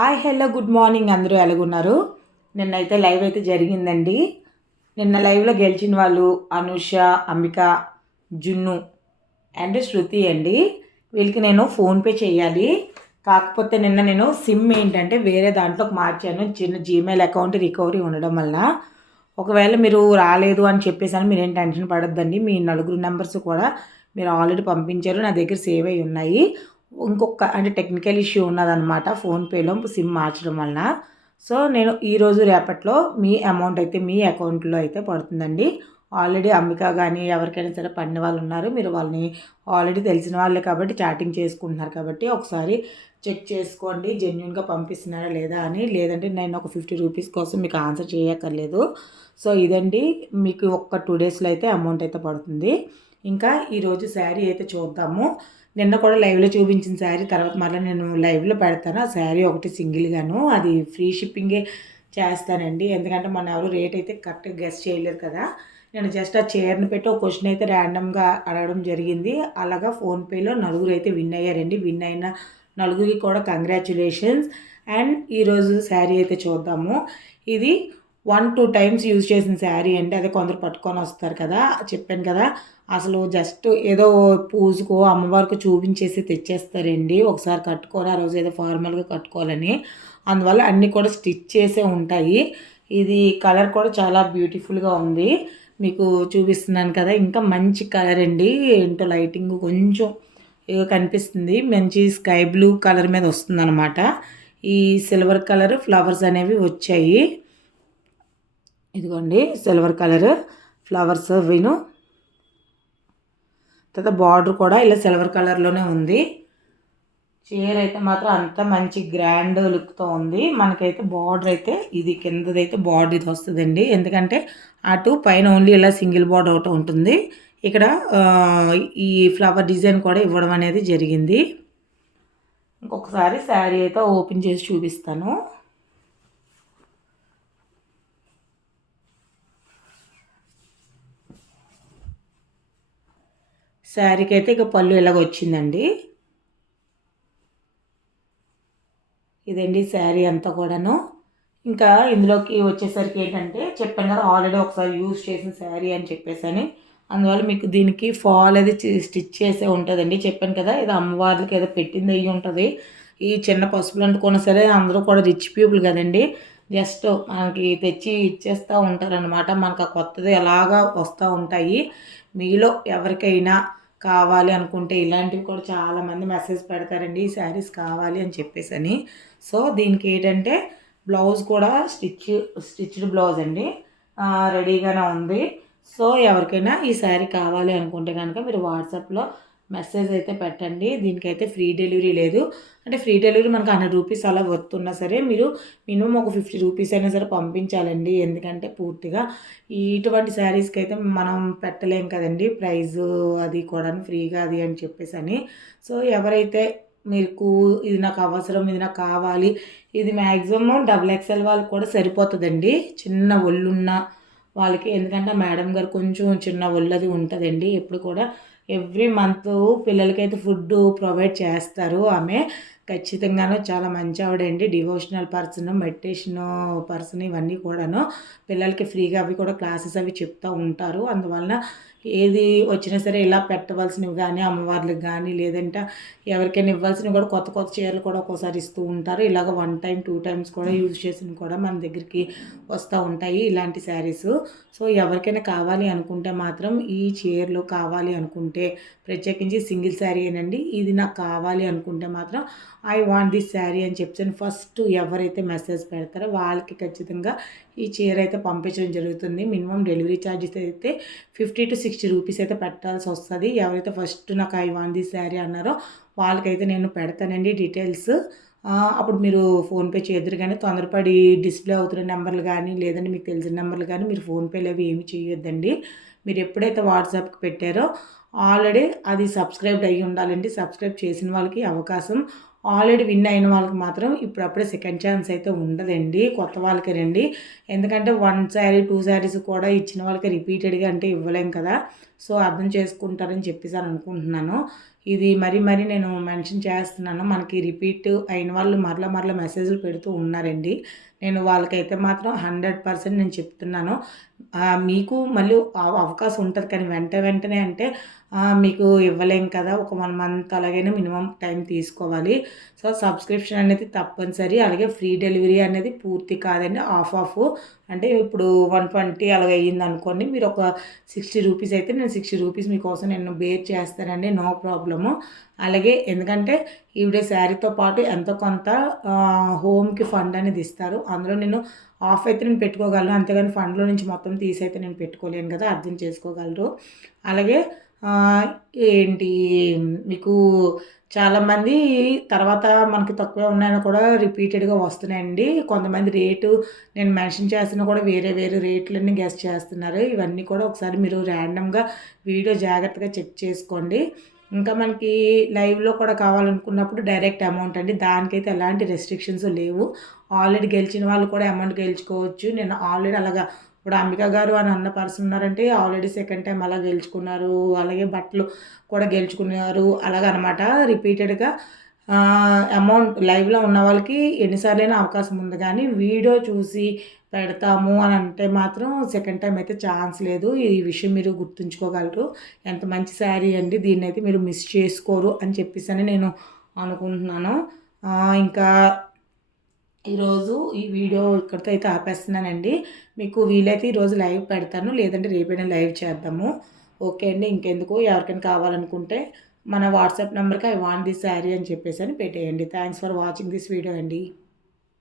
Hello good morning అందరూ ఎలాగున్నారు. నిన్నైతే live అయితే జరిగిందండి. నిన్న లైవ్లో గెలిచిన వాళ్ళు అనుష, అంబిక, జున్ను అండ్ శృతి అండి. వీళ్ళకి నేను ఫోన్పే చేయాలి. కాకపోతే నిన్న నేను సిమ్ ఏంటంటే వేరే దాంట్లోకి మార్చాను. చిన్న జీమెయిల్ అకౌంట్ రికవరీ ఉండడం వల్ల. ఒకవేళ మీరు రాలేదు అని చెప్పేసాను, మీరేం టెన్షన్ పడొద్దండి. మీ నలుగురు నెంబర్స్ కూడా మీరు ఆల్రెడీ పంపించారు, నా దగ్గర సేవ్ అయి ఉన్నాయి. ఇంకొక అంటే టెక్నికల్ ఇష్యూ ఉన్నదనమాట ఫోన్పేలో సిమ్ మార్చడం వలన. సో నేను ఈరోజు రేపట్లో మీ అమౌంట్ అయితే మీ అకౌంట్లో అయితే పడుతుందండి. ఆల్రెడీ అంబిక కానీ ఎవరికైనా సరే పడిన వాళ్ళు ఉన్నారు. మీరు వాళ్ళని ఆల్రెడీ తెలిసిన వాళ్ళే కాబట్టి చాటింగ్ చేసుకుంటున్నారు కాబట్టి ఒకసారి చెక్ చేసుకోండి జెన్యున్గా పంపిస్తున్నారా లేదా అని. లేదంటే నేను ఒక 50 రూపీస్ కోసం మీకు ఆన్సర్ చేయక్కర్లేదు. సో ఇదండి, మీకు ఒక్క 2 డేస్లో అయితే అమౌంట్ అయితే పడుతుంది. ఇంకా ఈరోజు శారీ అయితే చూద్దాము. నిన్న కూడా లైవ్లో చూపించిన శారీ తర్వాత మళ్ళీ నేను లైవ్లో పెడతాను. ఆ శారీ ఒకటి సింగిల్గాను, అది ఫ్రీ షిప్పింగే చేస్తానండి. ఎందుకంటే మన ఎవరు రేట్ అయితే కరెక్ట్గా గెస్ చేయలేదు కదా. నేను జస్ట్ ఆ చైర్ని పెట్టి ఒక క్వశ్చన్ అయితే ర్యాండమ్గా అడగడం జరిగింది. అలాగా ఫోన్పేలో నలుగురు అయితే విన్ అయ్యారండి. విన్ అయిన నలుగురికి కూడా కంగ్రాచ్యులేషన్స్. అండ్ ఈరోజు శారీ అయితే చూద్దాము. ఇది 1-2 టైమ్స్ యూజ్ చేసిన శారీ అంటే అదే కొందరు పట్టుకొని వస్తారు కదా, చెప్పాను కదా. అసలు జస్ట్ ఏదో పూజకో అమ్మవారికి చూపించేసి తెచ్చేస్తారండి. ఒకసారి కట్టుకొని ఆ రోజు ఏదో ఫార్మల్గా కట్టుకోవాలని, అందువల్ల అన్నీ కూడా స్టిచ్ చేసే ఉంటాయి. ఇది కలర్ కూడా చాలా బ్యూటిఫుల్గా ఉంది, మీకు చూపిస్తున్నాను కదా. ఇంకా మంచి కలర్ అండి. ఏంటో లైటింగ్ కొంచెం ఏదో కనిపిస్తుంది, మంచి స్కై బ్లూ కలర్ మీద వస్తుంది అనమాట. ఈ సిల్వర్ కలర్ ఫ్లవర్స్ అనేవి వచ్చాయి. ఇదిగోండి సిల్వర్ కలర్ ఫ్లవర్స్ విను. తర్వాత బార్డర్ కూడా ఇలా సిల్వర్ కలర్లోనే ఉంది. చీర అయితే మాత్రం అంత మంచి గ్రాండ్ లుక్తో ఉంది. మనకైతే బార్డర్ అయితే ఇది కిందదైతే బార్డర్ ఇది వస్తుందండి. ఎందుకంటే అటు పైన ఓన్లీ ఇలా సింగిల్ బార్డర్ ఒకటి ఉంటుంది. ఇక్కడ ఈ ఫ్లవర్ డిజైన్ కూడా ఇవ్వడం అనేది జరిగింది. ఇంకొకసారి శారీ అయితే ఓపెన్ చేసి చూపిస్తాను. శారీకి అయితే ఇక పళ్ళు ఇలాగ వచ్చిందండి. ఇదండి శారీ అంతా కూడాను. ఇంకా ఇందులోకి వచ్చేసరికి ఏంటంటే చెప్పాను కదా ఆల్రెడీ ఒకసారి యూజ్ చేసిన శారీ అని చెప్పేసి, అందువల్ల మీకు దీనికి ఫాల్ అది స్టిచ్ చేసే ఉంటుందండి. చెప్పాను కదా ఇది అమ్మవార్లకి ఏదో పెట్టింది అయ్యి ఉంటుంది. ఈ చిన్న పసుపులు అంటుకున్నా సరే అందరూ కూడా రిచ్ పీపుల్ కదండి, జస్ట్ మనకి తెచ్చి ఇచ్చేస్తూ ఉంటారనమాట. మనకు ఆ కొత్తది ఎలాగా వస్తూ ఉంటాయి. మీలో ఎవరికైనా కావాలి అనుకుంటే ఇలాంటివి కూడా చాలామంది మెసేజ్ పెడతారండి, ఈ శారీస్ కావాలి అని చెప్పేసి. సో దీనికి ఏంటంటే బ్లౌజ్ కూడా స్టిచ్డ్ బ్లౌజ్ అండి, రెడీగానే ఉంది. సో ఎవరికైనా ఈ శారీ కావాలి అనుకుంటే కనుక మీరు వాట్సాప్లో మెసేజ్ అయితే పెట్టండి. దీనికైతే ఫ్రీ డెలివరీ లేదు. అంటే ఫ్రీ డెలివరీ మనకు 100 రూపీస్ అలా వస్తున్నా సరే మీరు మినిమం ఒక 50 రూపీస్ అయినా సరే పంపించాలండి. ఎందుకంటే పూర్తిగా ఇటువంటి శారీస్కి అయితే మనం పెట్టలేం కదండి ప్రైజు, అది కూడా ఫ్రీగా అది అని చెప్పేసి. సో ఎవరైతే మీకు ఇది నాకు అవసరం, ఇది నాకు కావాలి, ఇది మ్యాక్సిమం XXL వాళ్ళకి కూడా సరిపోతుందండి, చిన్న ఒళ్ళున్న వాళ్ళకి. ఎందుకంటే మేడం గారు కొంచెం చిన్న ఒళ్ళది ఉంటుందండి. ఎప్పుడు కూడా ఎవ్రీ మంత్ పిల్లలకైతే ఫుడ్ ప్రొవైడ్ చేస్తారు ఆమె. ఖచ్చితంగాను చాలా మంచి ఆవిడండి, డివోషనల్ పర్సన్, మెడిటేషన్ పర్సన్, ఇవన్నీ కూడాను పిల్లలకి ఫ్రీగా అవి కూడా క్లాసెస్ అవి చెప్తూ ఉంటారు. అందువలన ఏది వచ్చినా సరే ఇలా పెట్టవలసినవి కానీ అమ్మవార్లకు కానీ లేదంటే ఎవరికైనా ఇవ్వాల్సినవి కూడా కొత్త కొత్త చీరలు కూడా ఒక్కోసారి ఇస్తూ ఉంటారు. ఇలాగ 1 టైం 2 టైమ్స్ కూడా యూజ్ చేసినవి కూడా మన దగ్గరికి వస్తూ ఉంటాయి ఇలాంటి శారీస్. సో ఎవరికైనా కావాలి అనుకుంటే మాత్రం ఈ చీరలు కావాలి అనుకుంటే ప్రత్యేకించి సింగిల్ శారీ ఏనండి, ఇది నాకు కావాలి అనుకుంటే మాత్రం ఐ వాంట్ దిస్ శారీ అని చెప్పి ఫస్ట్ ఎవరైతే మెసేజ్ పెడతారో వాళ్ళకి ఖచ్చితంగా ఈ చీర అయితే పంపించడం జరుగుతుంది. మినిమం డెలివరీ ఛార్జెస్ అయితే 50 to 60 రూపీస్ అయితే పెట్టాల్సి వస్తుంది. ఎవరైతే ఫస్ట్ నాకు ఐ వాంట్ దిస్ శారీ అన్నారో వాళ్ళకైతే నేను పెడతానండి డీటెయిల్స్. అప్పుడు మీరు ఫోన్పే చేద్దరు కానీ తొందరపడి డిస్ప్లే అవుతున్న నెంబర్లు కానీ లేదంటే మీకు తెలిసిన నెంబర్లు కానీ మీరు ఫోన్పేలు అవి ఏమి చేయొద్దండి. మీరు ఎప్పుడైతే వాట్సాప్కి పెట్టారో ఆల్రెడీ అది సబ్స్క్రైబ్ అయ్యి ఉండాలండి. సబ్స్క్రైబ్ చేసిన వాళ్ళకి అవకాశం, ఆల్రెడీ విన్ అయిన వాళ్ళకి మాత్రం ఇప్పుడప్పుడే సెకండ్ ఛాన్స్ అయితే ఉండదండి, కొత్త వాళ్ళకి రండి. ఎందుకంటే 1 శారీ 2 శారీస్ కూడా ఇచ్చిన వాళ్ళకి రిపీటెడ్గా అంటే ఇవ్వలేం కదా. సో అర్థం చేసుకుంటారని చెప్పేసి అనుకుంటున్నాను. ఇది మరీ మరీ నేను మెన్షన్ చేస్తున్నాను. మనకి రిపీట్ అయిన వాళ్ళు మరలా మెసేజ్‌లు పెడుతూ ఉన్నారండి. నేను వాళ్ళకైతే మాత్రం 100% నేను చెప్తున్నాను. మీకు మళ్ళీ అవకాశం ఉంటది కానీ వెంటనే అంటే మీకు ఇవ్వలేం కదా! ఒక 1 మంత్ అలాగైనా మినిమమ్ టైం తీసుకోవాలి. సో, సబ్స్క్రిప్షన్ అనేది తప్పనిసరి. అలాగే ఫ్రీ డెలివరీ అనేది పూర్తి కాదండి. ఆఫ్. అంటే ఇప్పుడు 120 అలాగ అయ్యిందనుకోండి. మీరు ఒక 60 రూపీస్ అయితే నేను 60 రూపీస్ మీకోసం నేను బేర్ చేస్తానండి. No problem. అలాగే ఎందుకంటే ఈవిడ శారీతో పాటు ఎంతో కొంత హోమ్‌కి ఫండ్ అనేది ఇస్తారు. అందులో నేను ఆఫ్ అయితే నేను పెట్టుకోగలను. అంతేగాని ఫండ్‌లో నుంచి మొత్తం తీసైతే నేను పెట్టుకోలేను కదా! అర్థం చేసుకోగలరు. అలాగే ఏంటి మీకు చాలామంది తర్వాత మనకి తక్కువే ఉన్నాయని కూడా రిపీటెడ్‌గా వస్తున్నాయండి. కొంతమంది రేటు నేను మెన్షన్ చేస్తున్నా కూడా వేరే రేట్లన్నీ గెస్ చేస్తున్నారు. ఇవన్నీ కూడా ఒకసారి మీరు ర్యాండమ్‌గా వీడియో జాగ్రత్తగా చెక్ చేసుకోండి. ఇంకా మనకి లైవ్‌లో కూడా కావాలనుకున్నప్పుడు డైరెక్ట్ అమౌంట్ అండి. దానికైతే ఎలాంటి రెస్ట్రిక్షన్స్ లేవు. ఆల్రెడీ గెలిచిన వాళ్ళు కూడా అమౌంట్ గెలుచుకోవచ్చు. నేను ఆల్రెడీ అలాగా ఇప్పుడు అంబిక గారు అని అన్న పర్సన్ ఉన్నారంటే ఆల్రెడీ సెకండ్ టైం అలా గెలుచుకున్నారు. అలాగే బట్టలు కూడా గెలుచుకున్నారు. అలాగనమాట రిపీటెడ్‌గా అమౌంట్ లైవ్‌లో ఉన్న వాళ్ళకి ఎన్ని సార్లైనా అవకాశం ఉంది గానీ, వీడియో చూసి పెడతాము అని అంటే మాత్రం సెకండ్ టైం అయితే ఛాన్స్ లేదు. ఈ విషయం మీరు గుర్తుంచుకోగలరు. ఎంత మంచి శారీ అండి. దీన్నైతే మీరు మిస్ చేసుకోరు అని చెప్పేసని నేను అనుకుంటున్నాను. ఇంకా ఈరోజు ఈ వీడియో ఇక్కడితో అయితే ఆపేస్తున్నానండి. మీకు వీలైతే ఈరోజు లైవ్ పెడతాను. లేదంటే రేపైనా లైవ్ చేద్దాము. ఓకే అండి. ఇంకెందుకు ఎవరికైనా కావాలనుకుంటే మన వాట్సాప్ నంబర్‌కి ఐ వాంట్ దిస్ శారీ అని చెప్పేసని పెట్టేయండి. Thanks for watching this video అండి.